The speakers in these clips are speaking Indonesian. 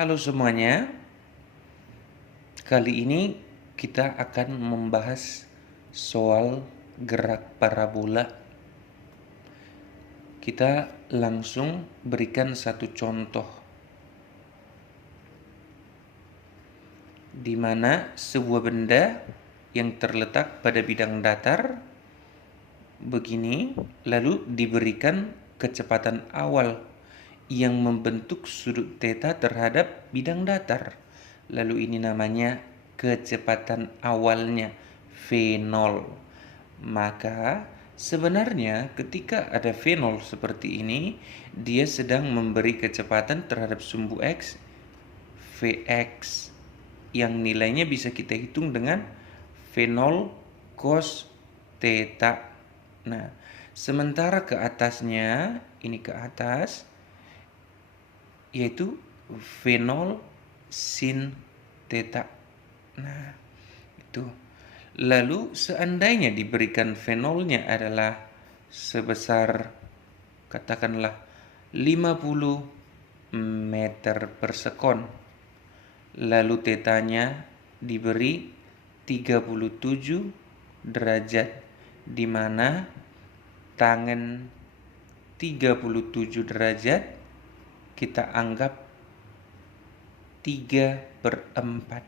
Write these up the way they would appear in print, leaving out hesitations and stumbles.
Halo semuanya, kali ini kita akan membahas soal gerak parabola. Kita langsung berikan satu contoh di mana sebuah benda yang terletak pada bidang datar begini, lalu diberikan kecepatan awal yang membentuk sudut theta terhadap bidang datar. Lalu ini namanya kecepatan awalnya V0. Maka sebenarnya ketika ada V0 seperti ini, dia sedang memberi kecepatan terhadap sumbu X Vx yang nilainya bisa kita hitung dengan V0 cos theta. Nah, sementara ke atasnya, ini ke atas, yaitu V0 sin theta. Nah, itu. Lalu seandainya diberikan V0-nya adalah sebesar katakanlah 50 meter per sekon, lalu tetanya diberi 37 derajat, di mana tangen 37 derajat kita anggap 3/4.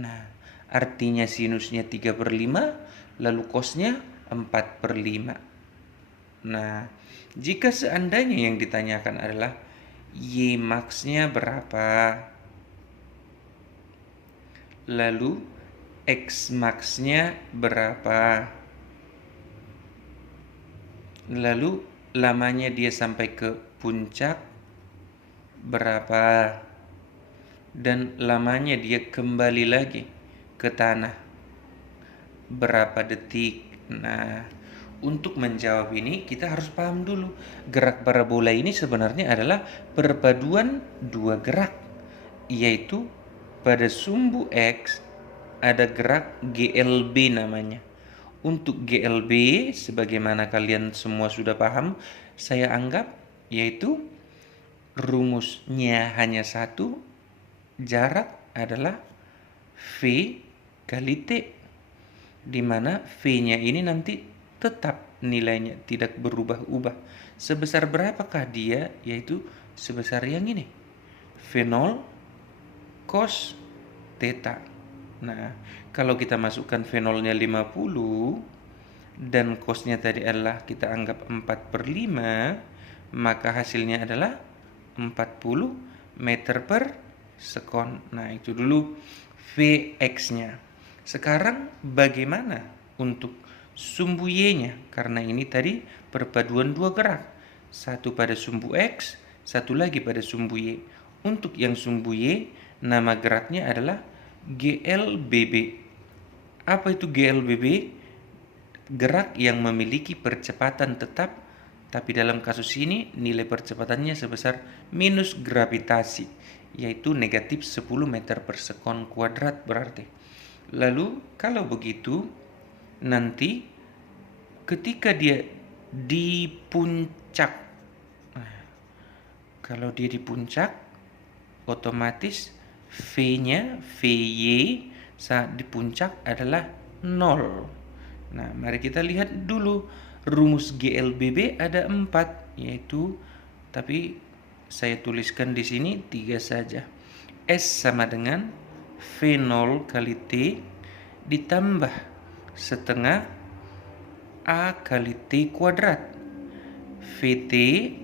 Nah, artinya sinusnya 3/5, lalu cosnya 4/5. Nah, jika seandainya yang ditanyakan adalah Y max-nya berapa, lalu X max-nya berapa, lalu lamanya dia sampai ke puncak berapa, dan lamanya dia kembali lagi ke tanah berapa detik. Nah, untuk menjawab ini kita harus paham dulu, gerak parabola ini sebenarnya adalah perpaduan dua gerak, yaitu pada sumbu X ada gerak GLB namanya. Untuk GLB, sebagaimana kalian semua sudah paham, saya anggap yaitu rumusnya hanya satu, jarak adalah V kali T, di mana V-nya ini nanti tetap nilainya tidak berubah-ubah. Sebesar berapakah dia? Yaitu sebesar yang ini, V0 cos theta. Nah, kalau kita masukkan V0-nya 50 dan cosnya tadi adalah kita anggap 4/5, maka hasilnya adalah 40 meter per sekon. Nah, itu dulu Vx-nya. Sekarang bagaimana untuk sumbu Y-nya? Karena ini tadi perpaduan dua gerak, satu pada sumbu X, satu lagi pada sumbu Y. Untuk yang sumbu Y, nama geraknya adalah GLBB. Apa itu GLBB? Gerak yang memiliki percepatan tetap, tapi dalam kasus ini nilai percepatannya sebesar minus gravitasi, yaitu negatif 10 meter per sekon kuadrat berarti. Lalu kalau begitu, nanti ketika dia di puncak, kalau dia di puncak, otomatis V-nya, Vy saat di puncak adalah 0. Nah, mari kita lihat dulu rumus GLBB ada 4, yaitu, tapi saya tuliskan di sini 3 saja. S sama dengan V0 kali T ditambah setengah A kali T kuadrat. Vt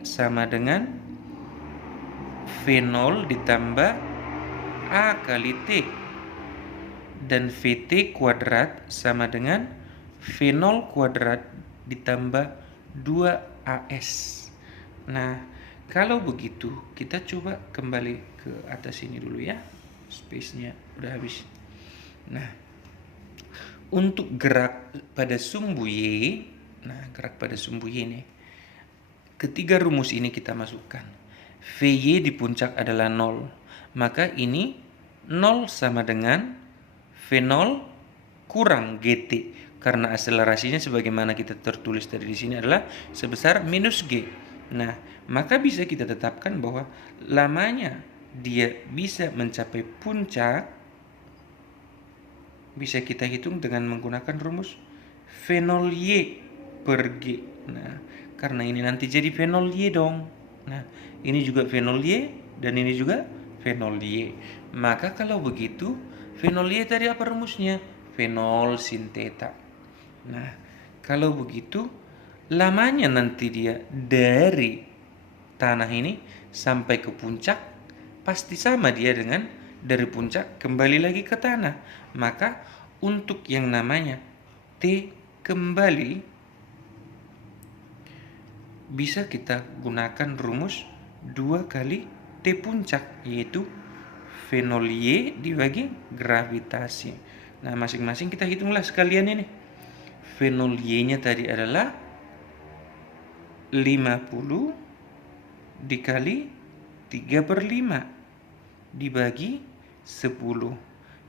sama dengan V0 ditambah A kali T, dan Vt kuadrat sama dengan V0 kuadrat ditambah 2AS. Nah, kalau begitu kita coba kembali ke atas ini dulu ya. Space-nya udah habis. Nah, untuk gerak pada sumbu Y, gerak pada sumbu Y ini, ketiga rumus ini kita masukkan. Vy di puncak adalah 0. Maka ini 0 sama dengan V0 kurang GT, karena akselerasinya sebagaimana kita tertulis tadi di sini adalah sebesar minus G. Nah, maka bisa kita tetapkan bahwa lamanya dia bisa mencapai puncak, bisa kita hitung dengan menggunakan rumus V 0 Y per G. Nah, karena ini nanti jadi V 0 Y dong. Nah, ini juga V 0 Y dan ini juga V 0 Y. Maka kalau begitu, V 0 Y tadi apa rumusnya? V 0 sin theta. Nah, kalau begitu, lamanya nanti dia dari tanah ini sampai ke puncak pasti sama dia dengan dari puncak kembali lagi ke tanah. Maka untuk yang namanya T kembali bisa kita gunakan rumus 2 kali T puncak, yaitu V 0 Y dibagi gravitasi. Nah, masing-masing kita hitunglah sekalian ini. V 0 Y-nya tadi adalah 50 dikali 3/5 dibagi 10.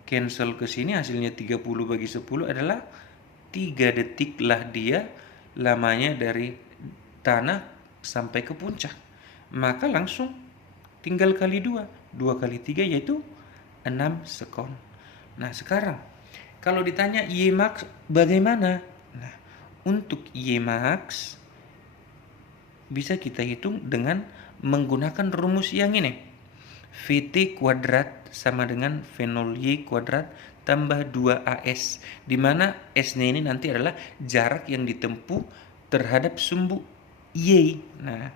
Cancel ke sini, hasilnya 30 bagi 10 adalah 3 detik lah dia lamanya dari tanah sampai ke puncak. Maka langsung tinggal kali 2. 2 kali 3 yaitu 6 sekon. Nah, sekarang kalau ditanya Y max bagaimana? Nah, untuk Y max bisa kita hitung dengan menggunakan rumus yang ini. Vt kuadrat sama dengan V 0 Y kuadrat tambah 2AS, di mana S-nya ini nanti adalah jarak yang ditempuh terhadap sumbu Y. Nah,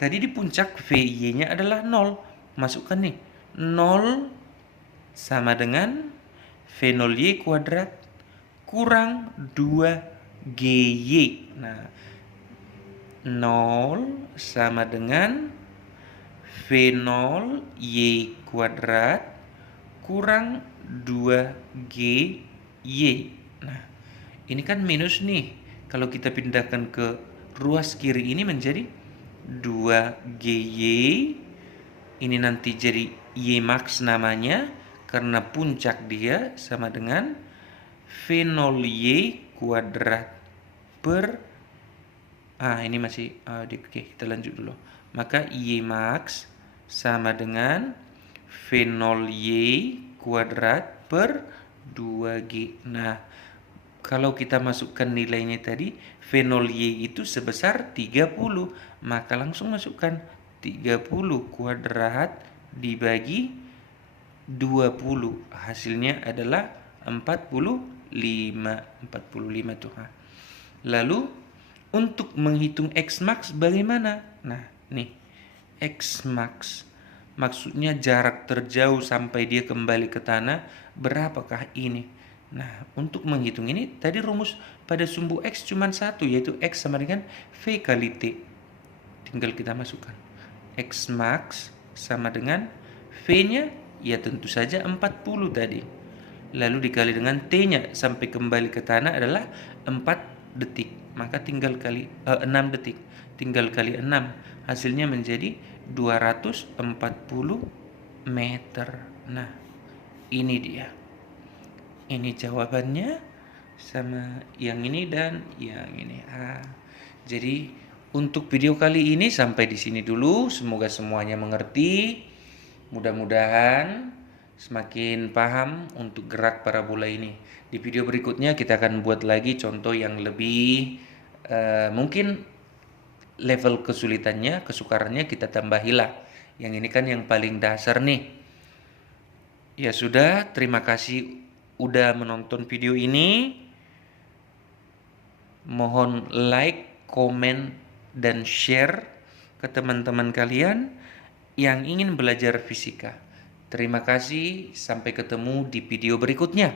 tadi di puncak VY-nya adalah 0. Masukkan nih. 0 sama dengan V 0 Y kuadrat kurang 2GY. Nah, 0 sama dengan V 0 Y kuadrat kurang 2GY. Nah, ini kan minus nih. Kalau kita pindahkan ke ruas kiri ini menjadi 2GY. Ini nanti jadi Y max namanya, karena puncak dia sama dengan V 0 Y kuadrat per ini masih oke, kita lanjut dulu. Maka Y max sama dengan V 0 Y kuadrat per 2G. Nah, kalau kita masukkan nilainya tadi, V 0 Y itu sebesar 30. Maka langsung masukkan 30 kuadrat dibagi 20. Hasilnya adalah 45. 45 tuh. Lalu untuk menghitung X max bagaimana? Nah, nih. X max maksudnya jarak terjauh sampai dia kembali ke tanah, berapakah ini? Nah, untuk menghitung ini tadi rumus pada sumbu X cuma satu, yaitu X sama dengan V kali T. Tinggal kita masukkan. X max sama dengan V-nya ya tentu saja 40 tadi. Lalu dikali dengan T-nya sampai kembali ke tanah adalah 4 detik. Maka tinggal kali 6 detik. Tinggal kali 6. Hasilnya menjadi 240 meter. Nah, ini dia. Ini jawabannya sama yang ini dan yang ini. Jadi untuk video kali ini sampai di sini dulu. Semoga semuanya mengerti. Mudah-mudahan semakin paham untuk gerak parabola ini. Di video berikutnya kita akan buat lagi contoh yang lebih mungkin level kesulitannya, kesukarannya kita tambahilah. Yang ini kan yang paling dasar nih. Ya sudah, terima kasih udah menonton video ini. Mohon like, komen, dan share ke teman-teman kalian yang ingin belajar fisika. Terima kasih, sampai ketemu di video berikutnya.